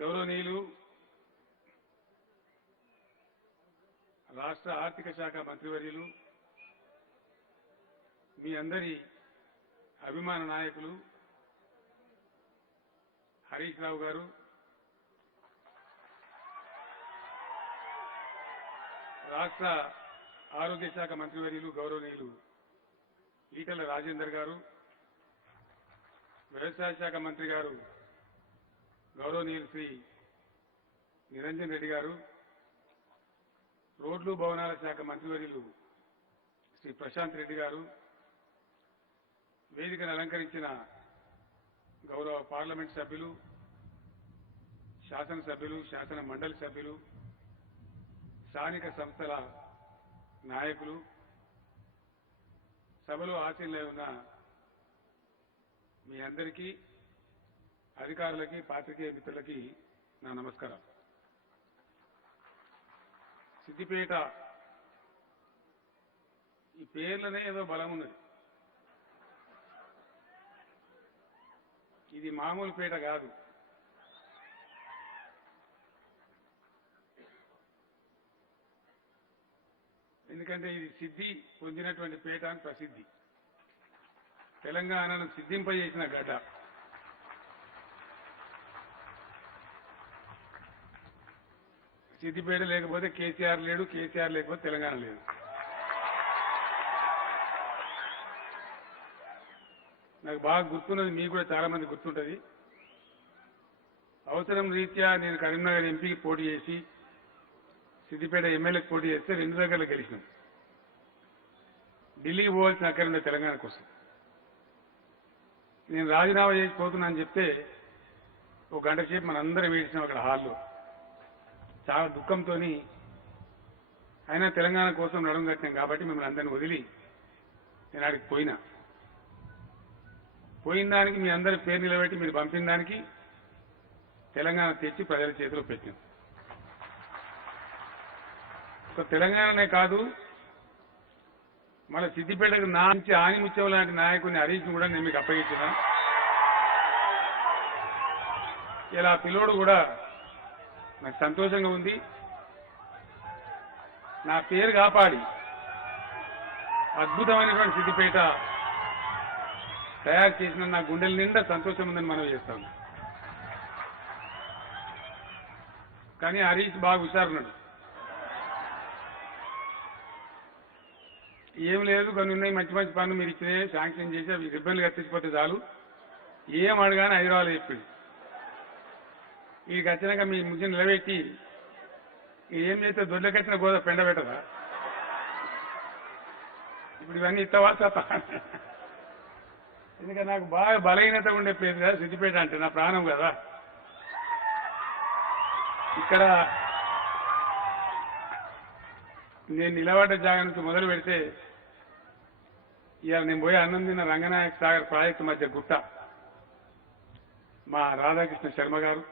గౌరవనీయులు రాష్ట్ర ఆర్థిక శాఖ మంత్రివర్యులు, మీ అందరి అభిమాన నాయకులు హరీష్ రావు గారు, రాష్ట్ర ఆరోగ్య శాఖ మంత్రివర్యులు గౌరవనీయులు ఈటెల రాజేందర్ గారు, వ్యవసాయ శాఖ మంత్రి గారు గౌరవనీయులు శ్రీ నిరంజన్ రెడ్డి గారు, రోడ్లు భవనాల శాఖ మంత్రివర్యులు శ్రీ ప్రశాంత్ రెడ్డి గారు, వేదికను అలంకరించిన గౌరవ పార్లమెంట్ సభ్యులు, శాసనసభ్యులు, శాసన మండలి సభ్యులు, స్థానిక సంస్థల నాయకులు, సభలో ఆశీనులై ఉన్న మీ అందరికీ, అధికారులకి, పాత్రికేయ మిత్రులకి నా నమస్కారం. సిద్దిపేట ఈ పేర్లనే ఏదో బలం ఉన్నది. ఇది మామూలు పేట కాదు. ఎందుకంటే ఇది సిద్ధి పొందినటువంటి పేట అని ప్రసిద్ధి. తెలంగాణను సిద్ధింపజేసిన గడ్డ. సిద్దిపేట లేకపోతే కేసీఆర్ లేడు, కేసీఆర్ లేకపోతే తెలంగాణ లేదు. నాకు బాగా గుర్తున్నది, మీకు కూడా చాలా మంది గుర్తుంటది. అవసరం రీత్యా నేను కరీంనగర్ ఎంపీకి పోటీ చేసి సిద్దిపేట ఎమ్మెల్యేకి పోటీ చేస్తే 2 దగ్గరలో గెలిచినాం. ఢిల్లీకి పోవాల్సిన అక్కడ తెలంగాణ కోసం నేను రాజీనామా చేసి పోతున్నా అని చెప్తే ఒక గంట సేపు మనందరం వేసినాం అక్కడ హాల్లో. చాలా దుఃఖంతో అయినా తెలంగాణ కోసం నడుము కట్టినాం కాబట్టి మిమ్మల్ని అందరిని వదిలి నేను ఆడికి పోయిన దానికి మీ అందరి పేరు నిలబెట్టి మీరు పంపిన దానికి తెలంగాణ తెచ్చి ప్రజల చేతిలో పెట్టినాం. ఒక తెలంగాణనే కాదు, మన సిద్దిపేటకు నాంచి ఆనిముత్యం లాంటి నాయకుడిని హరీష్ని కూడా నేను మీకు అప్పగించిన. ఇలా పిల్లోడు కూడా నాకు సంతోషంగా ఉంది. నా పేరు కాపాడి అద్భుతమైనటువంటి సిద్దిపేట తయారు చేసిన నా గుండెల నిండా సంతోషం ఉందని మనం చేస్తాం. కానీ హరీష్ బాగా హుషారున్నాడు. ఏం లేదు, కొన్ని ఉన్నాయి మంచి మంచి పనులు మీరు ఇచ్చినే శాంక్షన్ చేసి అవి రిబ్బన్లు కట్టించిపోతే చాలు, ఏం అడగానే హైదరాబాద్ చెప్పింది. వీడికి వచ్చినాక మీ ముగ్గురు నిలబెట్టి ఏం చేస్తే దొడ్ల కట్టిన గోదా పెండ పెట్టదా, ఇప్పుడు ఇవన్నీ ఇత్తవా తప్ప. ఎందుకంటే నాకు బాగా బలహీనత ఉండే ప్లేస్ కదా సిద్దిపేట అంటే, నా ప్రాణం కదా. ఇక్కడ నేను నిలబడ్డ జాగా నుంచి మొదలు పెడితే ఇవాళ నేను పోయి అన్నం తిన్న రంగనాయక సాగర్ ప్రాజెక్టు మధ్య గుట్ట మా రాధాకృష్ణ శర్మ గారు,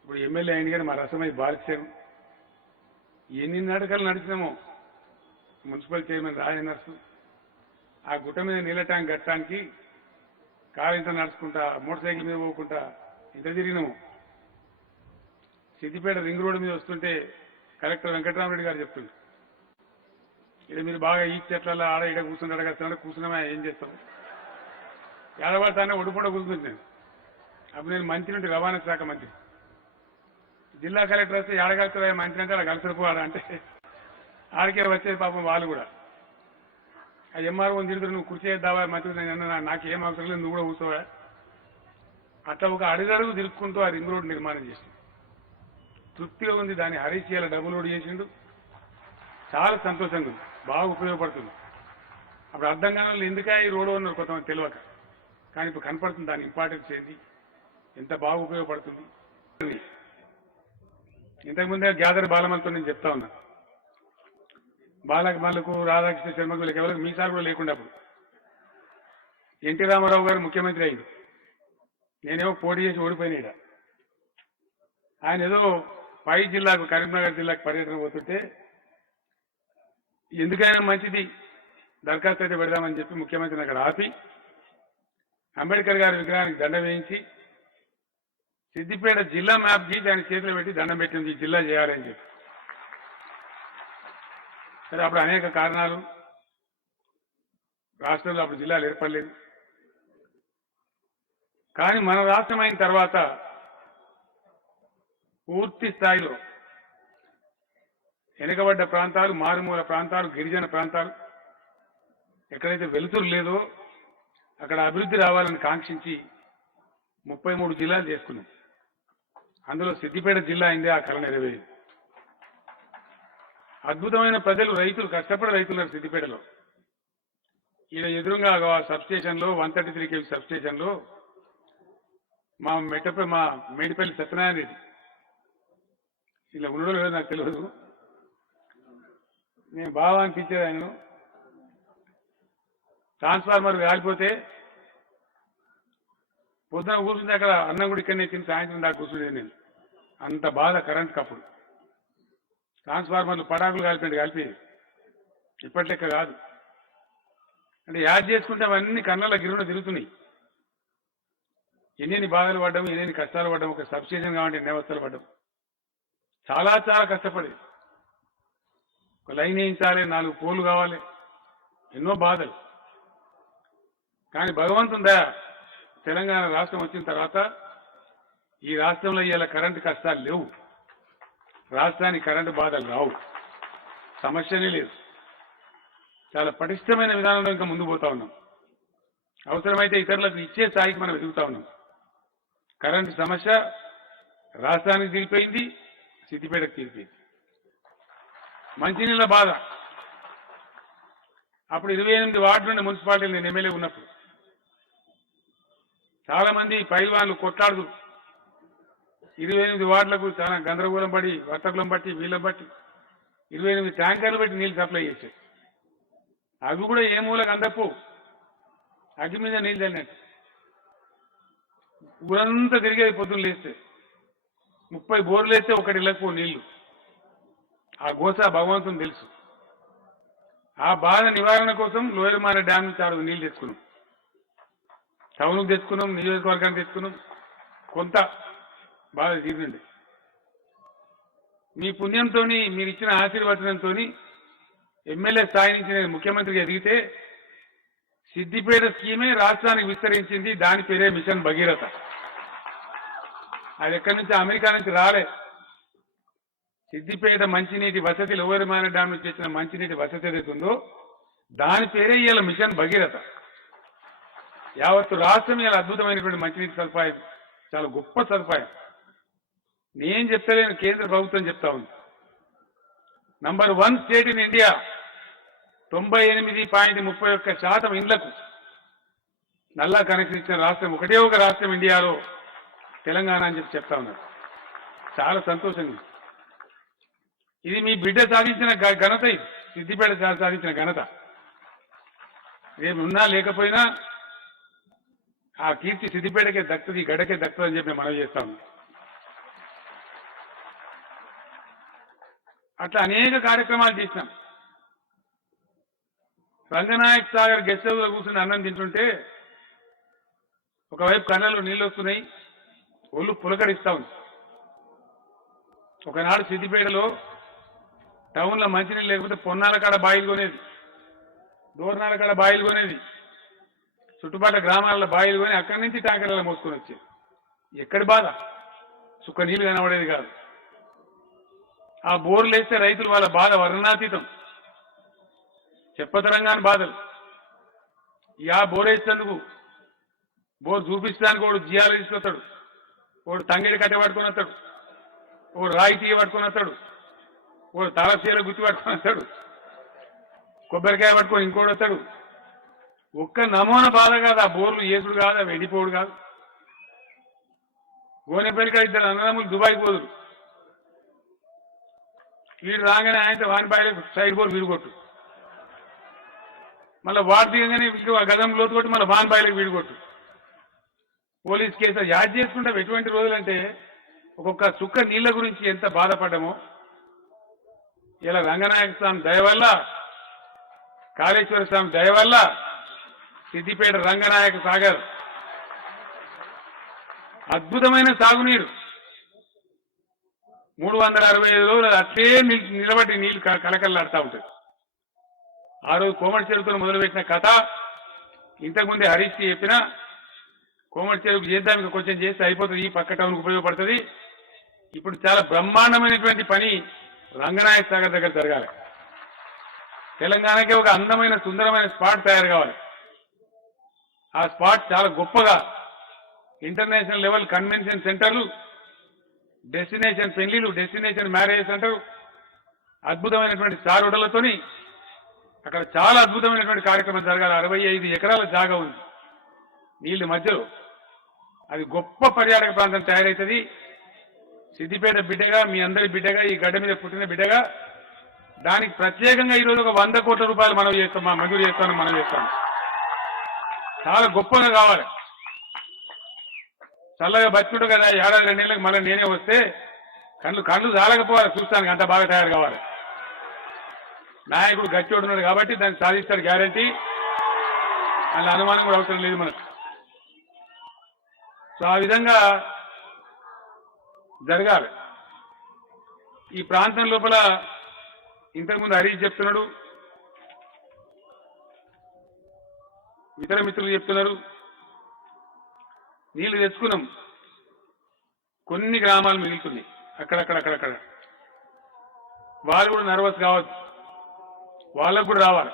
ఇప్పుడు ఎమ్మెల్యే అయింది కానీ మా రసమై బాలకిషోర్, ఎన్ని నడకలు నడిచినామో మున్సిపల్ చైర్మన్ రాజనర్సు, ఆ గుట్ట మీద నీళ్ళ ట్యాంక్ కట్టడానికి కారు ఇంత నడుచుకుంటా, మోటార్ సైకిల్ మీద పోకుండా ఇంత తిరిగినాము. సిద్దిపేట రింగ్ రోడ్డు మీద వస్తుంటే కలెక్టర్ వెంకటరామరెడ్డి గారు చెప్తుంది, ఇక్కడ మీరు బాగా ఈ చెట్లలో ఆడ ఇడ కూర్చుంటాడు కదా, కూర్చున్నామా ఏం చేస్తాం, ఏడబడతానే ఒడిపూట కూర్చుంది. నేను అప్పుడు నేను మంత్రి నుండి రవాణా శాఖ మంత్రి, జిల్లా కలెక్టర్ వస్తే ఏడగలుగుతారా మంత్రి అంటే అలా కలిసిపోవాలా అంటే ఆడికే వచ్చేది పాపం వాళ్ళు కూడా. ఆ ఎంఆర్ఓ తిరుగుతారు, నువ్వు కుర్చీ చేద్దావా మంత్రి, నాకేం అవసరం లేదు, నువ్వు కూడా కూర్చోవా. అట్లా ఒక అడుగడుగు తిరుక్కుంటూ ఆ రింగ్ రోడ్డు నిర్మాణం చేసింది. తృప్తిగా ఉంది. దాన్ని హరీష్ చేయాల డబుల్ రోడ్ చేసిండు, చాలా సంతోషంగా ఉంది, బాగా ఉపయోగపడుతుంది. అప్పుడు అర్థం కాని వాళ్ళు ఎందుకే ఈ రోడ్డు ఉన్నారు కొంతమంది తెలియక, కానీ ఇప్పుడు కనపడుతుంది దాని ఇంపార్టెన్స్ ఏంటి, ఎంత బాగా ఉపయోగపడుతుంది. ఇంతకుముందే గ్యాదర్ బాలమలతో నేను చెప్తా ఉన్నా, బాలకు రాధాకృష్ణ శర్మకు ఎవరికి మీసాలు కూడా లేకుండా అప్పుడు ఎన్టీ రామారావు గారు ముఖ్యమంత్రి అయింది, నేనేమో పోటీ చేసి ఓడిపోయినా. ఆయన ఏదో పై జిల్లాకు కరీంనగర్ జిల్లాకు పర్యటన పోతుంటే ఎందుకైనా మంచిది దరఖాస్తు అయితే పెడదామని చెప్పి ముఖ్యమంత్రిని అక్కడ ఆపి అంబేద్కర్ గారి విగ్రహానికి దండ వేయించి సిద్దిపేట జిల్లా మ్యాప్ గీసి ఆయన చేతిలో పెట్టి దండం పెట్టింది ఈ జిల్లా చేయాలని చెప్పి. సరే అప్పుడు అనేక కారణాలు, రాష్ట్రంలో అప్పుడు జిల్లాలు ఏర్పడలేదు. కానీ మన రాష్ట్రం అయిన తర్వాత పూర్తి స్థాయిలో వెనుకబడ్డ ప్రాంతాలు, మారుమూల ప్రాంతాలు, గిరిజన ప్రాంతాలు ఎక్కడైతే వెలుతురు లేదో అక్కడ అభివృద్ధి రావాలని కాంక్షించి 33 జిల్లాలు చేసుకున్నాం. అందులో సిద్దిపేట జిల్లా అయిందే ఆ కళ నెరవేరింది. అద్భుతమైన ప్రజలు, రైతులు, కష్టపడి రైతున్నారు సిద్దిపేటలో. ఈయన ఎదురుగా సబ్ స్టేషన్లో 133 kV సబ్ స్టేషన్లో మా మేడిపల్లి సత్యనారాయణ రెడ్డి ఇలా ఉండడం లేదో నాకు తెలియదు, నేను బాగా అనిపించేది ఆయనను. ట్రాన్స్ఫార్మర్ కాలిపోతే పొద్దున కూర్చుంటే అక్కడ అన్నం కూడా ఇక్కడనే తిని సాయంత్రం దాకా కూర్చునేది నేను. అంత బాధ కరెంట్ కప్పుడు. ట్రాన్స్ఫార్మర్లు పటాకులు కలిపి ఇప్పటి లెక్క కాదు. అంటే యాడ్ చేసుకుంటే అవన్నీ కళ్ళ గిరున తిరుగుతున్నాయి. ఎన్ని బాధలు పడ్డాము, ఎన్ని కష్టాలు పడ్డాము. ఒక సబ్ స్టేషన్ కావాలంటే ఎన్ని అవస్థలు పడ్డాము. చాలా చాలా కష్టపడి ఒక లైన్ వేయించాలి, 4 పోలు కావాలి, ఎన్నో బాధలు. కానీ భగవంతుని దయ తెలంగాణ రాష్ట్రం వచ్చిన తర్వాత ఈ రాష్ట్రంలో ఇవాళ కరెంటు కష్టాలు లేవు, రాష్ట్రానికి కరెంటు బాధలు రావు, సమస్యనే లేదు. చాలా పటిష్టమైన విధానంలో ఇంకా ముందు పోతా ఉన్నాం. అవసరమైతే ఇతరులకు ఇచ్చే స్థాయికి మనం ఎదుగుతా ఉన్నాం. కరెంటు సమస్య రాష్ట్రానికి తీరిపోయింది, సిద్దిపేటకు తీరిపోయింది. మంచినీళ్ళ బాధ అప్పుడు 28 వార్డులుండే మున్సిపాలిటీలు నేను ఎమ్మెల్యే ఉన్నప్పుడు చాలా మంది పైల్వాన్లు కొట్లాడుతూ 28 వార్డులకు చాలా గందరగోళం పడి, వర్తకులం బట్టి, వీళ్ళం బట్టి 28 ట్యాంకర్లు పెట్టి నీళ్లు సప్లై చేశారు. అవి కూడా ఏ మూలకు అందపో, అగ్గి మీద నీళ్ళు చల్లినట్టు ఊరంతా తిరిగేది. పొద్దున్న లేస్తే 30 బోర్లు వేస్తే ఒకటి ఇళ్ళకు నీళ్లు. ఆ గోస భగవంతుని తెలుసు. ఆ బాధ నివారణ కోసం లోయరమాన డ్యామ్ నుంచి 6 నీళ్లు తెచ్చుకున్నాం, టౌన్కు తెచ్చుకున్నాం, నియోజకవర్గానికి తెచ్చుకున్నాం. కొంత బాధ తీరింది. మీ పుణ్యంతో, మీరు ఇచ్చిన ఆశీర్వచనంతో ఎమ్మెల్యే స్థాయి నుంచి నేను ముఖ్యమంత్రిగా ఎదిగితే సిద్దిపేట స్కీమే రాష్ట్రానికి విస్తరించింది. దాని పేరే మిషన్ భగీరథ. అది ఎక్కడి నుంచి, అమెరికా నుంచి రాలే. సిద్దిపేట మంచినీటి వసతి, లోయరమాన డ్యామ్ నుంచి వచ్చిన మంచినీటి వసతి ఏదైతుందో దాని పేరే ఇవాళ మిషన్ భగీరథ. యావత్తు రాష్ట్రం ఇలా అద్భుతమైనటువంటి మంచినీటి సదుపాయం, చాలా గొప్ప సదుపాయం. నేను చెప్తలేను, కేంద్ర ప్రభుత్వం చెప్తా ఉంది. Number 1 state in India. 98.31% ఇండ్లకు నల్లా కనెక్షన్ ఇచ్చిన రాష్ట్రం ఒకటే ఒక రాష్ట్రం ఇండియాలో తెలంగాణ అని చెప్తా ఉన్నారు. చాలా సంతోషంగా. ఇది మీ బిడ్డ సాధించిన ఘనత, ఇది సిద్దిపేట సాధించిన ఘనత. రేపు ఉన్నా లేకపోయినా ఆ కీర్తి సిద్దిపేటకే దక్కుతుంది, గడకే దక్కుతుంది అని చెప్పి మనం చేస్తాము. అట్లా అనేక కార్యక్రమాలు చేసినాం. రంగనాయక్ సాగర్ గెస్ట్ హౌస్ లో కూర్చుని అన్నం తింటుంటే ఒకవైపు కళ్ళలో నీళ్ళు వస్తున్నాయి, ఒళ్ళు పులకరిస్తా ఉంది. ఒకనాడు సిద్దిపేటలో టౌన్లో మంచినీళ్ళు లేకపోతే పొన్నాల కాడ బాయిలు కొనేది, దూరణాల కాడ బాయిలు కొనేది, చుట్టుపక్కల గ్రామాలలో బాయిలు కొని అక్కడి నుంచి ట్యాంకర్లలో మోసుకొని వచ్చేది. ఎక్కడి బాధ, సుక్క నీళ్ళు కనబడేది కాదు. ఆ బోర్లు వేస్తే రైతులు వాళ్ళ బాధ వర్ణనాతీతం, చెప్పతరంగాని బాధలు. ఆ బోర్ వేసేందుకు, బోర్ చూపించడానికి వాడు జియాలు తీసుకొస్తాడు, వాడు తంగేడి కట్టె పట్టుకొని వస్తాడు, వాడు రాయి తీయ పట్టుకొని వస్తాడు, వాడు తలసీల గుర్తు పట్టుకొని వస్తాడు, కొబ్బరికాయ పట్టుకొని ఇంకోటి వస్తాడు. ఒక్క నమూన బాధ కాదు. ఆ బోర్లు ఏసుడు కాదు, అవి ఎండిపోడు కాదు. గోనెపల్లికాడ 2 అన్నదమ్ములు దుబాయ్కి పోదురు. వీడు రాగానే ఆయనతో వానిపాయలకు సైడ్ బోర్ వీడుకొట్టు, మళ్ళీ వాడు దిగగానే గదం లోతు కొట్టి మళ్ళీ వానిపాయలకు వీడుకొట్టు. పోలీస్ కేసు యాడ్ చేసుకుంటాం. ఎటువంటి రోజులంటే ఒక్కొక్క చుక్క నీళ్ల గురించి ఎంత బాధపడ్డామో. ఇలా రంగనాయక స్వామి దయ వల్ల, కాళేశ్వర స్వామి దయ వల్ల సిద్దిపేట రంగనాయక సాగర్ అద్భుతమైన సాగునీరు 365 రోజులు అట్లే నిలబడి నీళ్లు కలకల్లాడుతూ ఉంటుంది. ఆ రోజు కోమటి చెరువుతో మొదలుపెట్టిన కథ ఇంతకుముందే హరీష్ చెప్పిన కోమటి చెరువుకు చేద్దాం, ఇంకా కొంచెం చేస్తే అయిపోతుంది, ఈ పక్క టౌన్కు ఉపయోగపడుతుంది. ఇప్పుడు చాలా బ్రహ్మాండమైనటువంటి పని రంగనాయక సాగర్ దగ్గర జరగాలి. తెలంగాణకే ఒక అందమైన సుందరమైన స్పాట్ తయారు కావాలి. ఆ స్పాట్ చాలా గొప్పగా ఇంటర్నేషనల్ లెవెల్ కన్వెన్షన్ సెంటర్లు, డెస్టినేషన్ పెళ్లిలు, డెస్టినేషన్ మ్యారేజ్ సెంటర్, అద్భుతమైనటువంటి స్టార్ హోటళ్లతోని అక్కడ చాలా అద్భుతమైనటువంటి కార్యక్రమం జరగాలి. 65 ఎకరాల జాగా ఉంది నీళ్ల మధ్యలో. అది గొప్ప పర్యాటక ప్రాంతం తయారవుతుంది. సిద్దిపేట బిడ్డగా, మీ అందరి బిడ్డగా, ఈ గడ్డ మీద పుట్టిన బిడ్డగా దానికి ప్రత్యేకంగా ఈరోజు ఒక 100 కోట్ల రూపాయలు మనం చేస్తాం, మంజూరు చేస్తామని మనం చేస్తాం. చాలా గొప్పగా కావాలి. చల్లగా బతుకుంటూ కదా ఏడాది 2 నెలలకు మళ్ళీ నేనే వస్తే కళ్ళు చాలకపోవాలి చూస్తానికి, అంత బాగా తయారు కావాలి. నాయకుడు గట్టివాడు ఉన్నాడు కాబట్టి దాన్ని సాధిస్తాడు గ్యారంటీ. అలా అనుమానం కూడా అవసరం లేదు మనకు. సో ఆ విధంగా జరగాలి. ఈ ప్రాంతం లోపల ఇంతకుముందు హరీష్ చెప్తున్నాడు, ఇతర మిత్రులు చెప్తున్నారు, నీళ్లు తెచ్చుకున్నాం, కొన్ని గ్రామాలు మిగులుతున్నాయి అక్కడక్కడ. వాళ్ళు కూడా నర్వస్ కావచ్చు, వాళ్ళకు కూడా రావాలి.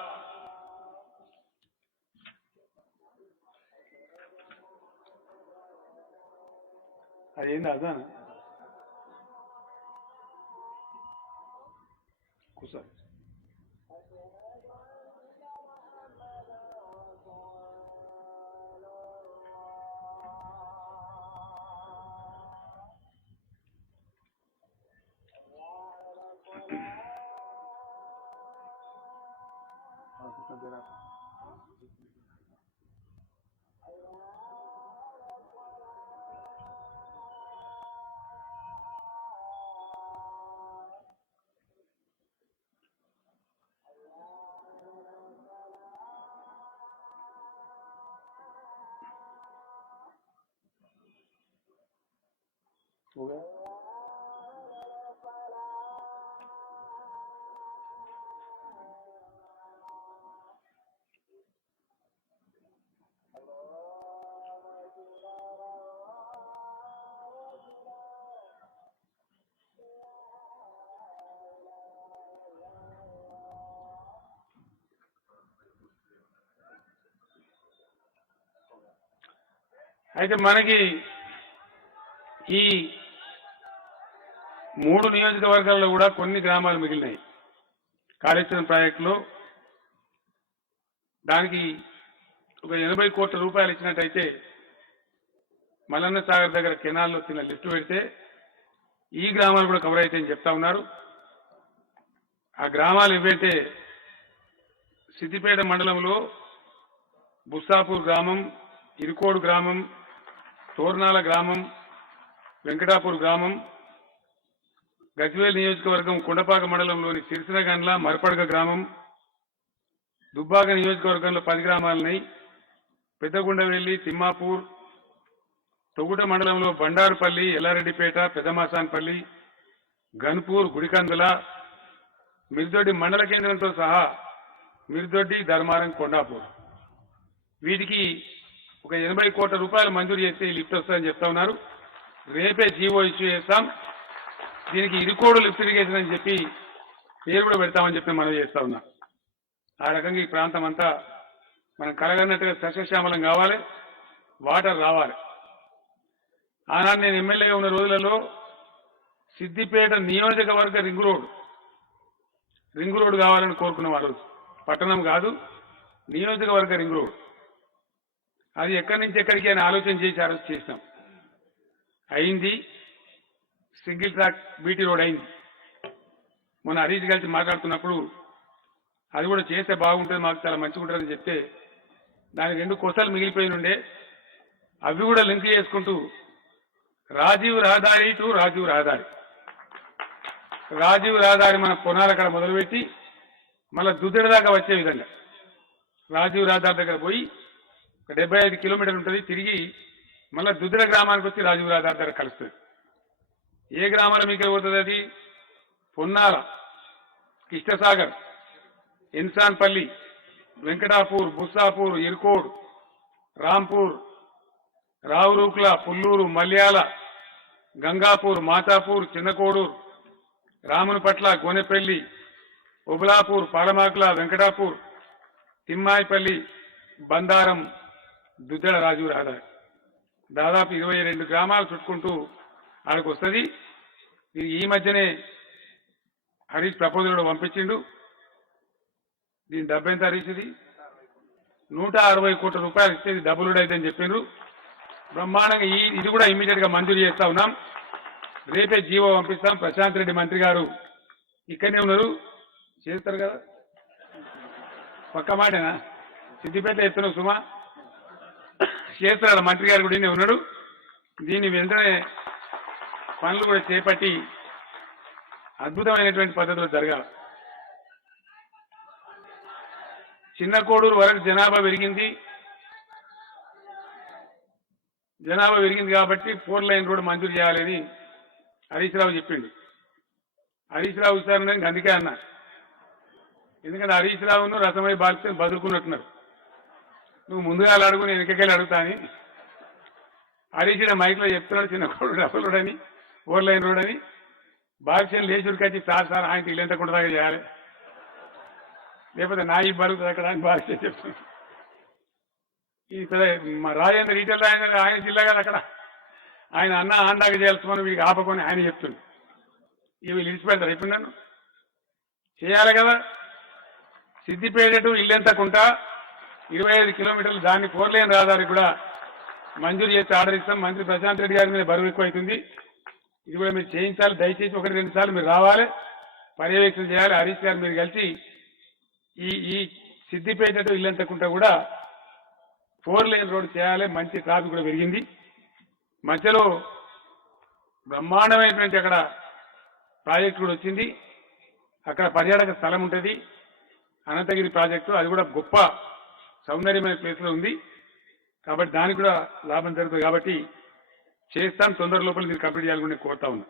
అదేంది అదానా కూర్చో. అయితే మనకి ఈ 3 నియోజకవర్గాల్లో కూడా కొన్ని గ్రామాలు మిగిలినాయి కాళేశ్వరం ప్రాజెక్టులో. దానికి ఒక 80 కోట్ల రూపాయలు ఇచ్చినట్టయితే మల్లన్న సాగర్ దగ్గర కెనాల్లో చిన్న లిఫ్ట్ పెడితే ఈ గ్రామాలు కూడా కవర్ అవుతాయని చెప్తా ఉన్నారు. ఆ గ్రామాలు ఏవైతే సిద్దిపేట మండలంలో బుస్సాపూర్ గ్రామం, ఇరుకోడు గ్రామం, తోర్నాల గ్రామం, వెంకటాపూర్ గ్రామం, గజ్వేల్ నియోజకవర్గం కొండపాక మండలంలోని సిరిసినగండ్ల, మరపడగ గ్రామం, దుబ్బాక నియోజకవర్గంలో 10 గ్రామాలున్నాయి. పెద్దగుండవెల్లి, తిమ్మాపూర్, తొగుట మండలంలో బండారుపల్లి, ఎల్లారెడ్డిపేట, పెదమాసాన్పల్లి, గన్పూర్, గుడికందుల, మిర్దొడ్డి మండల కేంద్రంతో సహా మిర్దొడ్డి, ధర్మారం, కొండాపూర్, వీటికి ఒక 80 కోట్ల రూపాయలు మంజూరు చేస్తే ఈ లిఫ్ట్ వస్తుందని చెప్తా ఉన్నారు. రేపే జీవో ఇష్యూ చేస్తాం. దీనికి ఇరుకోడు లిఫ్ట్ ఇరిగేషన్ అని చెప్పి పేరు కూడా పెడతామని చెప్పి మనం చేస్తా ఉన్నాం. ఆ రకంగా ఈ ప్రాంతం అంతా మనం కలగన్నట్టుగా సస్యశ్యామలం కావాలి, వాటర్ రావాలి. ఆనాడు నేను ఎమ్మెల్యేగా ఉన్న రోజులలో సిద్దిపేట నియోజకవర్గ రింగ్ రోడ్ కావాలని కోరుకున్నాం. ఆ రోజు పట్టణం కాదు, నియోజకవర్గ రింగ్ రోడ్. అది ఎక్కడి నుంచి ఎక్కడికి అని ఆలోచన చేసి ఆ రోజు చేసినాం. అయింది. సింగిల్ ట్రాక్ బీటీ రోడ్ అయింది. మొన్న హరీష్ కలిసి మాట్లాడుతున్నప్పుడు అది కూడా చేస్తే బాగుంటుంది, మాకు చాలా మంచిగా ఉంటుందని చెప్తే దానికి 2 కొసలు మిగిలిపోయి ఉండే, అవి కూడా లింక్ చేసుకుంటూ రాజీవ్ రహదారి టు రాజీవ్ రహదారి మన పొనాల అక్కడ మొదలుపెట్టి మళ్ళీ దుద్దెడ దాకా వచ్చే విధంగా రాజీవ్ రహదారి దగ్గర పోయి 75 కిలోమీటర్లు ఉంటుంది, తిరిగి మళ్ళా దుద్దిడ గ్రామానికి వచ్చి రాజీవ్ రహదారి దగ్గర కలుస్తుంది. ఏ గ్రామాల మీకు పోతుంది అది? పొన్నాల, కిష్టసాగర్, ఇన్సాన్పల్లి, వెంకటాపూర్, బుస్సాపూర్, ఇరుకోడ్, రాంపూర్, రావురూక్ల, పుల్లూరు, మల్యాల, గంగాపూర్, మాతాపూర్, చిన్నకోడూరు, రామునిపట్ల, గోనెపల్లి, ఉబలాపూర్, పాలమాకుల, వెంకటాపూర్, తిమ్మాయిపల్లి, బందారం, దుద్దెడ రాజీవ్ రహదారి దాదాపు 22 గ్రామాలు చుట్టుకుంటూ ఆడికి వస్తుంది. ఈ మధ్యనే హరీష్ ప్రపోజల్ పంపించిండు. దీని డబ్బు ఎంత హరీష్? ఇది 160 కోట్ల రూపాయలు ఇచ్చేది డబ్బులు అయితేని చెప్పిండ్రు. బ్రహ్మాండంగా ఇది కూడా ఇమ్మీడియట్ గా మంజూరు చేస్తా ఉన్నాం. రేపే జీవో పంపిస్తాం. ప్రశాంత్ రెడ్డి మంత్రి గారు ఇక్కడనే ఉన్నారు, చేస్తారు కదా. పక్క మాటేనా? సిద్దిపేట చెప్తున్నావు సుమా, చేస్తాడు. మంత్రి గారు కూడా ఉన్నాడు. దీన్ని వెంటనే పనులు కూడా చేపట్టి అద్భుతమైనటువంటి పద్ధతిలో జరగాలి. చిన్న కోడూరు వరకు జనాభా పెరిగింది కాబట్టి 4 లైన్ రోడ్డు మంజూరు చేయాలని హరీష్ రావు చెప్పిండు. హరీష్ రావు సార్ నేను అందుకే అన్నా, ఎందుకంటే హరీష్ రావును రసమై బాలిస్తే బదులుకున్నట్టున్నారు. నువ్వు ముందుగా అడుగు, నేను వెనకకెళ్ళి అడుగుతా అని హరీష్ మైక్ లో చెప్తున్నాడు. చిన్న కోడూరు డబుల్ రోడ్ అని, 4 లైన్ రోడ్ అని. బాక్షన్ లేచుడికి వచ్చి సార్ ఆయన ఇల్లు ఎంత కూడా చేయాలి, లేకపోతే నా ఈ బలుగుతుంది అక్కడ అని బాగా చెప్తున్నాను. మా రాజేంద్ర రీటైల్ రాజేంద్ర ఆయన జిల్లా కదా అక్కడ, ఆయన అన్న ఆందాక చేయాల్సిన వీడికి ఆపకొని ఆయన చెప్తుండు. ఇవి విడిచిపెడతారు. ఇప్పుడు నన్ను చేయాలి కదా. సిద్దిపేట టు ఇల్లెంతకుంటా 25 కిలోమీటర్లు, దాన్ని 4 లైన్ రహదారి కూడా మంజూరు చేసి ఆర్డర్ ఇస్తాం. మంత్రి ప్రశాంత్ రెడ్డి గారి మీద బరువు ఎక్కువ అవుతుంది. ఇది కూడా మీరు చేయించాలి. దయచేసి 1-2 సార్లు మీరు రావాలి, పర్యవేక్షణ చేయాలి. హరీష్ గారు మీరు కలిసి ఈ సిద్దిపేట టు ఇల్లంతకుంటా కూడా 4 లైన్ రోడ్ చేయాలి. మంచి ట్రాఫిక్ కూడా పెరిగింది. మధ్యలో బ్రహ్మాండమైనటువంటి అక్కడ ప్రాజెక్టు కూడా వచ్చింది. అక్కడ పర్యాటక స్థలం ఉంటుంది, అనంతగిరి ప్రాజెక్టు. అది కూడా గొప్ప సౌందర్యమైన ప్లేస్ లో ఉంది కాబట్టి దానికి కూడా లాభం జరుగుతుంది. కాబట్టి చేస్తాం. తొందర లోపల మీరు కంప్లీట్ చేయాలని నేను కోరుతా ఉన్నా.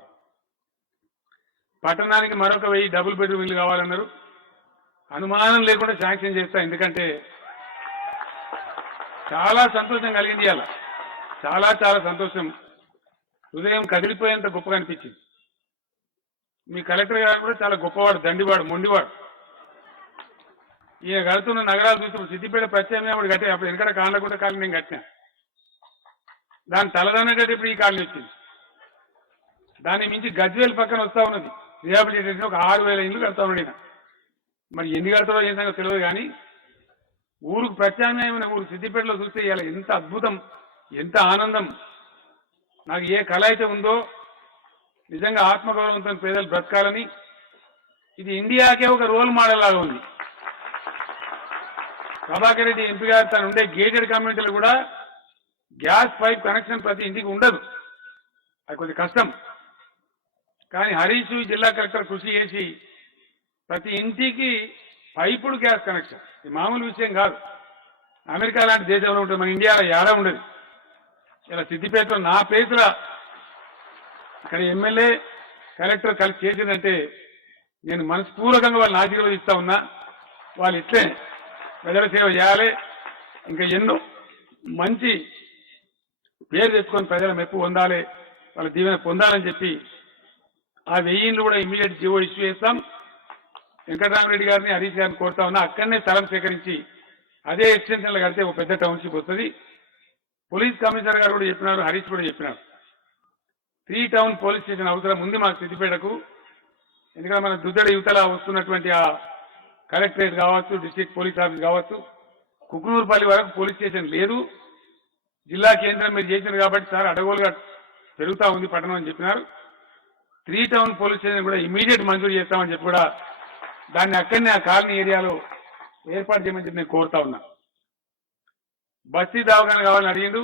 పట్టణానికి మరొక 1000 డబుల్ బెడ్రూమ్ ఇల్లు కావాలన్నారు. అనుమానం లేకుండా శాంక్షన్ చేస్తా. ఎందుకంటే చాలా సంతోషం కలిగింది ఇవాళ. చాలా చాలా సంతోషం. హృదయం కదిలిపోయేంత గొప్పగా అనిపించింది. మీ కలెక్టర్ గారు కూడా చాలా గొప్పవాడు, దండివాడు, మొండివాడు. ఈయన కడుతున్న నగరాలు చూసి సిద్దిపేట ప్రత్యామ్నాయుడు కట్టే అప్పుడు వెనకడ కాండకుంట కాలనీ నేను కట్టినా. దాని తలదన్నట్టు ఇప్పుడు ఈ కాలనీ వచ్చింది. దాన్ని మించి గజ్వేల్ పక్కన వస్తా ఉన్నది రిహాబిలిటేషన్. ఒక 6000 ఇల్లు కడతా ఉన్నాడు. మరి ఎన్ని కడతారో ఏం సంగతి తెలియదు కానీ ఊరుకు ప్రత్యామ్నాయమైన ఊరు సిద్దిపేటలో చూస్తే ఇలా ఎంత అద్భుతం, ఎంత ఆనందం. నాకు ఏ కళ అయితే ఉందో నిజంగా ఆత్మగౌరవంతో పేదలు బ్రతకాలని, ఇది ఇండియాకే ఒక రోల్ మోడల్ లాగా ఉంది. ప్రభాకర్ రెడ్డి ఎంపీ గారు తను ఉండే గేటెడ్ కమ్యూనిటీలు కూడా గ్యాస్ పైప్ కనెక్షన్ ప్రతి ఇంటికి ఉండదు. అది కొద్ది కష్టం. కానీ హరీష్ జిల్లా కలెక్టర్ కృషి చేసి ప్రతి ఇంటికి పైపుడు గ్యాస్ కనెక్షన్. ఇది మామూలు విషయం కాదు. అమెరికా లాంటి దేశంలో ఉంటుంది, మన ఇండియాలో ఏడా ఉండదు. ఇలా సిద్దిపేటలో నా ప్లేస్లో ఇక్కడ ఎమ్మెల్యే కలెక్టర్ కలిసి చేసిందంటే నేను మనస్పూర్వకంగా వాళ్ళని ఆశీర్వదిస్తా ఉన్నా. వాళ్ళు ఇట్లే ప్రజల సేవ చేయాలి, ఇంకా ఎన్నో మంచి పేరు తెచ్చుకొని ప్రజల మెప్పు పొందాలి, వాళ్ళ దీవెన పొందాలని చెప్పి ఆ 1000 కూడా ఇమ్మీడియట్ జీవో ఇష్యూ చేస్తాం. వెంకటరామరెడ్డి గారిని, హరీష్ గారిని కోరుతా ఉన్నా. అక్కడనే స్థలం సేకరించి అదే ఎక్స్టెన్షన్లో కడితే ఒక పెద్ద టౌన్షిప్ వస్తుంది. పోలీస్ కమిషనర్ గారు కూడా చెప్పినారు, హరీష్ కూడా చెప్పినారు. 3 టౌన్ పోలీస్ స్టేషన్ అవసరం ఉంది మాకు సిద్దిపేటకు. ఎందుకంటే మన దుద్దడ యువతల వస్తున్నటువంటి ఆ కలెక్టరేట్ కావచ్చు, డిస్ట్రిక్ట్ పోలీస్ ఆఫీస్ కావచ్చు, కుకునూరుపల్లి వరకు పోలీస్ స్టేషన్ లేదు. జిల్లా కేంద్రం మీరు చేసినారు కాబట్టి సార్ అడగోలుగా పెరుగుతా ఉంది పట్టణం అని చెప్పినారు. 3 టౌన్ పోలీస్ స్టేషన్ కూడా ఇమీడియట్ మంజూరు చేస్తామని చెప్పి కూడా దాన్ని అక్కడనే ఆ కాలనీ ఏరియాలో ఏర్పాటు చేయమని చెప్పి నేను కోరుతా ఉన్నా. బస్తీ దవాఖాన కావాలని అడిగిండు.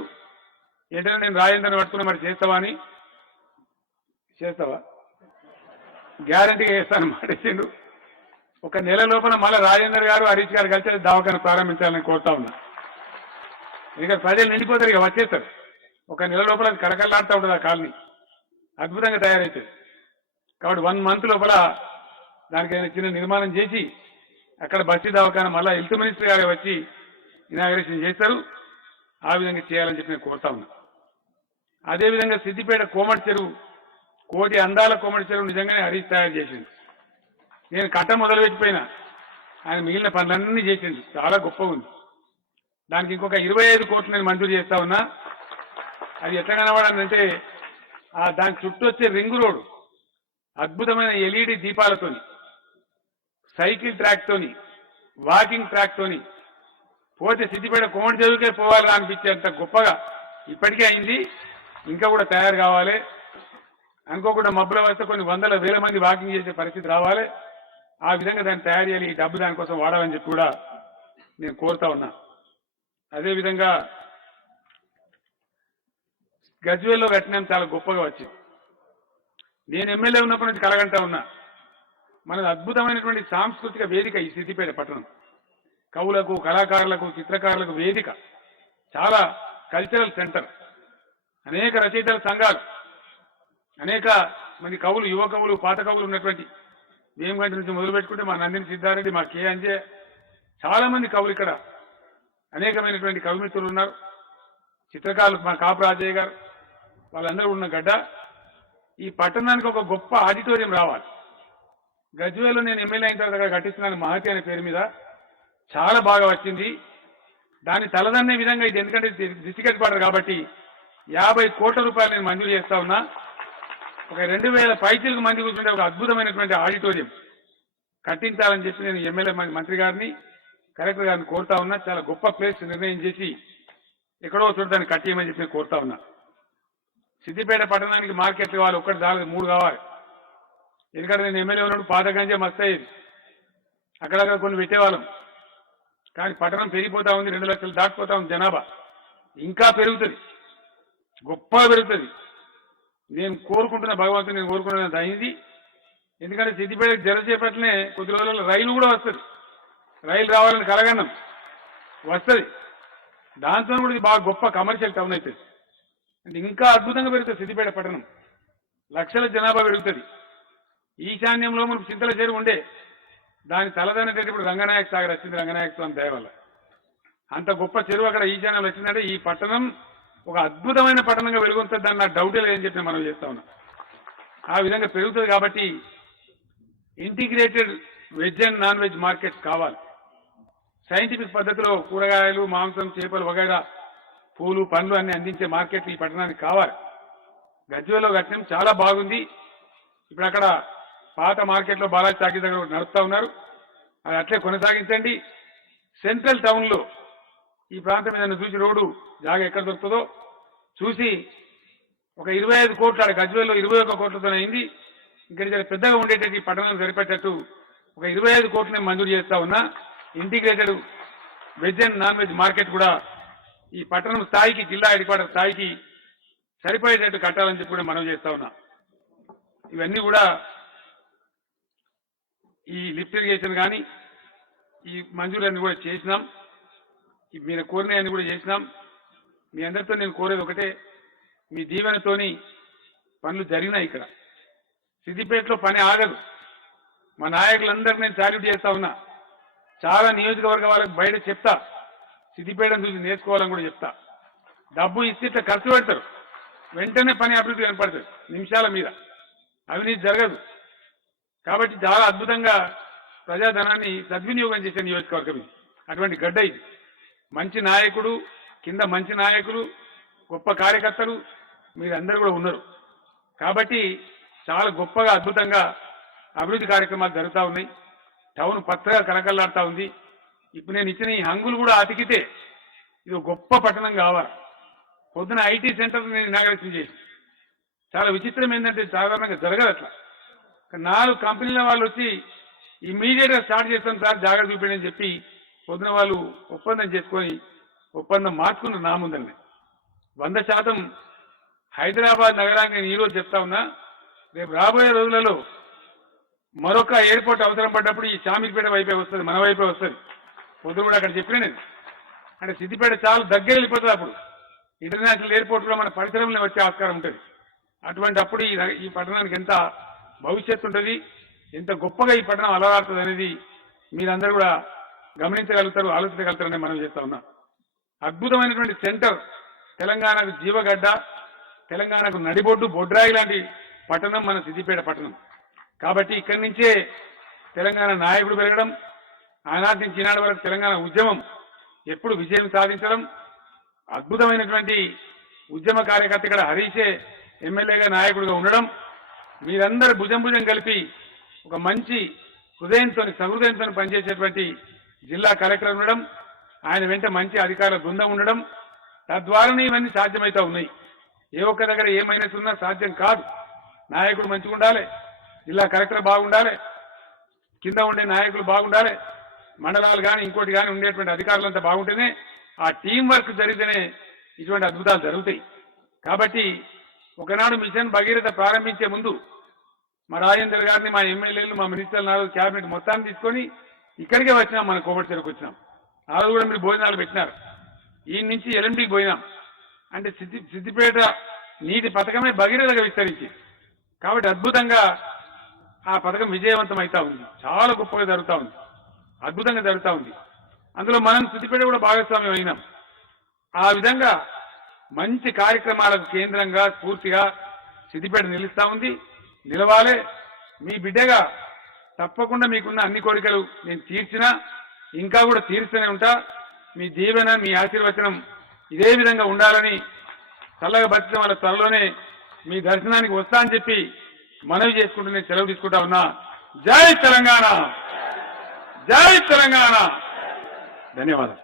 ఏంటంటే నేను రాజేంద్రని పట్టుకున్నా, మరి చేస్తావా అని. చేస్తావా? గ్యారంటీగా చేస్తాను మాటేసిండు. ఒక నెల లోపల మళ్ళీ రాజేందర్ గారు, హరీష్ గారు కలిసి దవాఖాన ప్రారంభించాలని కోరుతా ఉన్నా. ఎందుకంటే ప్రజలు నిండిపోతారు, ఇక వచ్చేస్తారు. ఒక నెల లోపల అది కలకల్లాడుతూ ఉంటుంది ఆ కాలనీ, అద్భుతంగా తయారవుతుంది. కాబట్టి 1 month లోపల దానికి ఏదైనా చిన్న నిర్మాణం చేసి అక్కడ బస్తీ దవాఖాన మళ్ళీ హెల్త్ మినిస్టర్ గారే వచ్చి ఇనాగరేషన్ చేస్తారు. ఆ విధంగా చేయాలని చెప్పి నేను కోరుతా ఉన్నా. అదేవిధంగా సిద్దిపేట కోమటి చెరువు, కోటి అందాల కోమటి చెరువు నిజంగానే హరీష్ తయారు చేసింది. నేను కట్ట మొదలుపెట్టిపోయినా, ఆయన మిగిలిన పనులన్నీ చేసింది, చాలా గొప్పగా ఉంది. దానికి ఇంకొక 25 కోట్లు నేను మంజూరు చేస్తా ఉన్నా. అది ఎట్లా కనబడాలంటే దాని చుట్టూ వచ్చే రింగు రోడ్డు అద్భుతమైన LED దీపాలతోని, సైకిల్ ట్రాక్ తోని, వాకింగ్ ట్రాక్ తోని పోతే సిద్దిపేట కోమటి చెరువుకే పోవాలని అనిపించేంత గొప్పగా ఇప్పటికే అయింది. ఇంకా కూడా తయారు కావాలి. అనుకోకుండా మబ్బుల వస్తే కొన్ని వందల వేల మంది వాకింగ్ చేసే పరిస్థితి రావాలి. ఆ విధంగా దాన్ని తయారు చేయాలి. ఈ డబ్బు దానికోసం వాడాలని చెప్పి కూడా నేను కోరుతా ఉన్నా. అదేవిధంగా గజ్వేల్లో కట్టినాం, చాలా గొప్పగా వచ్చింది. నేను ఎమ్మెల్యే ఉన్నప్పటి నుంచి కలగంటా ఉన్నా, మనది అద్భుతమైనటువంటి సాంస్కృతిక వేదిక ఈ సిద్దిపేట పట్టణం. కవులకు, కళాకారులకు, చిత్రకారులకు వేదిక, చాలా కల్చరల్ సెంటర్, అనేక రచయితల సంఘాలు, అనేక మంది కవులు, యువ కవులు, పాత కవులు ఉన్నటువంటి వేమగంటి నుంచి మొదలు పెట్టుకుంటే మా నందిని సిద్ధారెడ్డి, మా కే అంజే, చాలా మంది కవులు ఇక్కడ, అనేకమైనటువంటి కవిమిత్రులు ఉన్నారు. చిత్రకారులు మా కాపు రాజయ్య గారు, వాళ్ళందరూ ఉన్న గడ్డ. ఈ పట్టణానికి ఒక గొప్ప ఆడిటోరియం రావాలి. గజ్వేల్లో నేను ఎమ్మెల్యే అయిన తర్వాత కట్టిస్తున్నాను మహతి అనే పేరు మీద, చాలా బాగా వచ్చింది. దాన్ని తలదన్నే విధంగా ఇది, ఎందుకంటే డిస్ట్రిక్ట్ క్వార్టర్ కాబట్టి 50 కోట్ల రూపాయలు నేను మంజూరు చేస్తా ఉన్నా. ఒక 2000 పైచీలకు మంది కూర్చుంటే ఒక అద్భుతమైనటువంటి ఆడిటోరియం కట్టించాలని చెప్పి నేను ఎమ్మెల్యే మంత్రి గారిని, కలెక్టర్ గారిని కోరుతా ఉన్నా. చాలా గొప్ప ప్లేస్ నిర్ణయం చేసి ఎక్కడో చోట దాన్ని కట్టేయమని చెప్పి నేను కోరుతా ఉన్నా. సిద్దిపేట పట్టణానికి మార్కెట్లు కావాలి, ఒక్కటి చాలదు, 3 కావాలి. ఎందుకంటే నేను ఎమ్మెల్యే ఉన్నప్పుడు పాత గంజే మస్తు అయ్యేది, అక్కడక్కడ కొన్ని పెట్టేవాళ్ళం. కానీ పట్టణం పెరిగిపోతా ఉంది, 2 లక్షలు దాటిపోతా ఉంది జనాభా, ఇంకా పెరుగుతుంది, గొప్పగా పెరుగుతుంది. నేను కోరుకుంటున్న భగవంతుని, నేను కోరుకుంటున్నది అయింది. ఎందుకంటే సిద్దిపేట జరసేపట్లనే కొద్ది రోజుల్లో రైలు కూడా వస్తుంది. రైలు రావాలని కలగన్నాం, వస్తుంది. దాంతో కూడా ఇది బాగా గొప్ప కమర్షియల్ టౌన్ అవుతుంది. అంటే ఇంకా అద్భుతంగా పెరుగుతుంది సిద్దిపేట పట్టణం, లక్షల జనాభా పెరుగుతుంది. ఈశాన్యంలో మనకు చింతల చెరువు ఉండే, దాని తలదన్నట్టు ఇప్పుడు రంగనాయక సాగర్ వచ్చింది, రంగనాయక స్వామి దయ వల్ల. అంత గొప్ప చెరువు అక్కడ ఈశాన్యంలో వచ్చిందంటే ఈ పట్టణం ఒక అద్భుతమైన పట్టణంగా వెలుగుతుంది. దాన్ని నాకు డౌటే లేదని చెప్పి మనం చేస్తా ఉన్నాం. ఆ విధంగా పెరుగుతుంది. కాబట్టి integrated veg and non veg markets కావాలి. సైంటిఫిక్ పద్ధతిలో కూరగాయలు, మాంసం, చేపలు వగైరా, పూలు, పండ్లు అన్ని అందించే మార్కెట్లు ఈ పట్టణానికి కావాలి. గజ్వేల్లో కట్టడం చాలా బాగుంది. ఇప్పుడు అక్కడ పాత మార్కెట్లో బాలాజీ టాకీ దగ్గర నడుపుతా ఉన్నారు, అది అట్లే కొనసాగించండి. సెంట్రల్ టౌన్లో ఈ ప్రాంతం మీద చూసి రోడ్డు జాగా ఎక్కడ దొరుకుతుందో చూసి ఒక 25 కోట్లు, ఆడ గజ్వేల్లో 21 కోట్లతో అయింది. ఇక్కడ పెద్దగా ఉండేటట్టు ఈ పట్టణానికి సరిపెట్టేట్టు ఒక 25 కోట్లు నేను మంజూరు చేస్తా ఉన్నా. Integrated veg and non veg market కూడా ఈ పట్టణం స్థాయికి, జిల్లా హెడ్ క్వార్టర్ స్థాయికి సరిపోయేటట్టు కట్టాలని చెప్పి కూడా మనం చేస్తా ఉన్నా. ఇవన్నీ కూడా ఈ లిఫ్ట్ ఇరిగేషన్ కానీ ఈ మంజూరులన్నీ కూడా చేసినాం. మీరు కోరినవన్నీ కూడా చేసినాం. మీ అందరితో నేను కోరేది ఒకటే, మీ దీవెనతోని పనులు జరిగినాయి. ఇక్కడ సిద్దిపేటలో పని ఆగదు. మా నాయకులందరూ నేను సాల్యూట్ చేస్తా ఉన్నా. చాలా నియోజకవర్గ వాళ్ళకి బయట చెప్తా, సిద్దిపేటను చూసి నేర్చుకోవాలని కూడా చెప్తా. డబ్బు ఇస్తే ఇట్లా ఖర్చు పెడతారు, వెంటనే పని అభివృద్ధి కనపడుతుంది, నిమిషాల మీద. అవినీతి జరగదు. కాబట్టి చాలా అద్భుతంగా ప్రజాధనాన్ని సద్వినియోగం చేసే నియోజకవర్గం ఇది. అటువంటి గడ్డ ఇది. మంచి నాయకుడు, కింద మంచి నాయకులు, గొప్ప కార్యకర్తలు మీరందరూ కూడా ఉన్నారు. కాబట్టి చాలా గొప్పగా, అద్భుతంగా అభివృద్ధి కార్యక్రమాలు జరుగుతూ ఉన్నాయి. టౌన్ పచ్చగా కలకల్లాడుతూ ఉంది. ఇప్పుడు నేను ఇచ్చిన ఈ హంగులు కూడా అతికితే ఇది గొప్ప పట్టణం కావాలి. పొద్దున ఐటీ సెంటర్ నేను ఇనాగరేషన్ చేసి, చాలా విచిత్రం ఏంటంటే సాధారణంగా జరగదు అట్లా. 4 కంపెనీల వాళ్ళు వచ్చి ఇమ్మీడియట్గా స్టార్ట్ చేస్తాం సార్, జాగ్రత్త చూపించండి అని చెప్పి పొద్దున వాళ్ళు ఒప్పందం చేసుకొని ఒప్పందం మార్చుకున్న నా ముందరనే. 100% హైదరాబాద్ నగరానికి నేను ఈరోజు చెప్తా ఉన్నా, రేపు రాబోయే రోజులలో మరొక ఎయిర్పోర్ట్ అవసరం పడ్డప్పుడు ఈ చామిరిపేట వైపే వస్తుంది, మన వైపే వస్తుంది. పొద్దున కూడా అక్కడ చెప్పిన నేను. అంటే సిద్దిపేట చాలా దగ్గర వెళ్ళిపోతుంది. అప్పుడు ఇంటర్నేషనల్ ఎయిర్పోర్ట్ లో మన పరిసరంలో వచ్చే ఆస్కారం ఉంటుంది. అటువంటి అప్పుడు ఈ పట్టణానికి ఎంత భవిష్యత్తు ఉంటుంది, ఎంత గొప్పగా ఈ పట్టణం అలవాడుతుంది అనేది మీరందరూ కూడా గమనించగలుగుతారు, ఆలోచించగలుగుతారని మనం చేస్తా ఉన్నాం. అద్భుతమైనటువంటి సెంటర్, తెలంగాణకు జీవగడ్డ, తెలంగాణకు నడిబొడ్డు, బొడ్రాయి లాంటి పట్టణం మన సిద్దిపేట పట్టణం. కాబట్టి ఇక్కడి నుంచే తెలంగాణ నాయకుడు పెరగడం, ఆనాటి నుంచి ఈనాడు వరకు తెలంగాణ ఉద్యమం ఎప్పుడు విజయం సాధించడం, అద్భుతమైనటువంటి ఉద్యమ కార్యకర్త ఇక్కడ హరీషే ఎమ్మెల్యేగా నాయకుడిగా ఉండడం, మీరందరూ భుజం భుజం కలిపి ఒక మంచి హృదయంతో సహృదయంతో పనిచేసేటువంటి జిల్లా కలెక్టర్ ఉండడం, ఆయన వెంట మంచి అధికారుల బృందం ఉండడం, తద్వారానే ఇవన్నీ సాధ్యమవుతా ఉన్నాయి. ఏ ఒక్క దగ్గర ఏ మైనస్ ఉన్నా సాధ్యం కాదు. నాయకుడు మంచిగా ఉండాలి, జిల్లా కలెక్టర్ బాగుండాలి, కింద ఉండే నాయకులు బాగుండాలి, మండలాలు కానీ ఇంకోటి కానీ ఉండేటువంటి అధికారులంతా బాగుంటేనే ఆ టీం వర్క్ జరిగితేనే ఇటువంటి అద్భుతాలు జరుగుతాయి. కాబట్టి ఒకనాడు మిషన్ భగీరథ ప్రారంభించే ముందు మా రాజేందర్ గారిని, మా ఎమ్మెల్యేలు, మా మినిస్టర్లు, క్యాబినెట్ మొత్తాన్ని తీసుకొని ఇక్కడికే వచ్చినాం, మన కోబట్చెరకు వచ్చినాం. ఆ రోజు కూడా మీరు భోజనాలు పెట్టినారు. ఈ నుంచి ఎల్ఎండికి పోయినాం. అంటే సిద్దిపేట నీటి పథకమే భగీరథగా విస్తరించి, కాబట్టి అద్భుతంగా ఆ పథకం విజయవంతం అవుతా ఉంది. చాలా గొప్పగా జరుగుతూ ఉంది, అద్భుతంగా జరుగుతూ ఉంది. అందులో మనం సిద్దిపేట కూడా భాగస్వామ్యం అయినాం. ఆ విధంగా మంచి కార్యక్రమాలకు కేంద్రంగా స్ఫూర్తిగా సిద్దిపేట నిలుస్తా ఉంది, నిలవాలి. మీ బిడ్డగా తప్పకుండా మీకున్న అన్ని కోరికలు నేను తీర్చినా, ఇంకా కూడా తీరుస్తూనే ఉంటా. మీ దీవెన, మీ ఆశీర్వచనం ఇదే విధంగా ఉండాలని, చల్లగా బతికిన వాళ్ళ త్వరలోనే మీ దర్శనానికి వస్తా అని చెప్పి మనవి చేసుకుంటూ నేను సెలవు తీసుకుంటా ఉన్నా. జై తెలంగాణ, జై తెలంగాణ. ధన్యవాదాలు.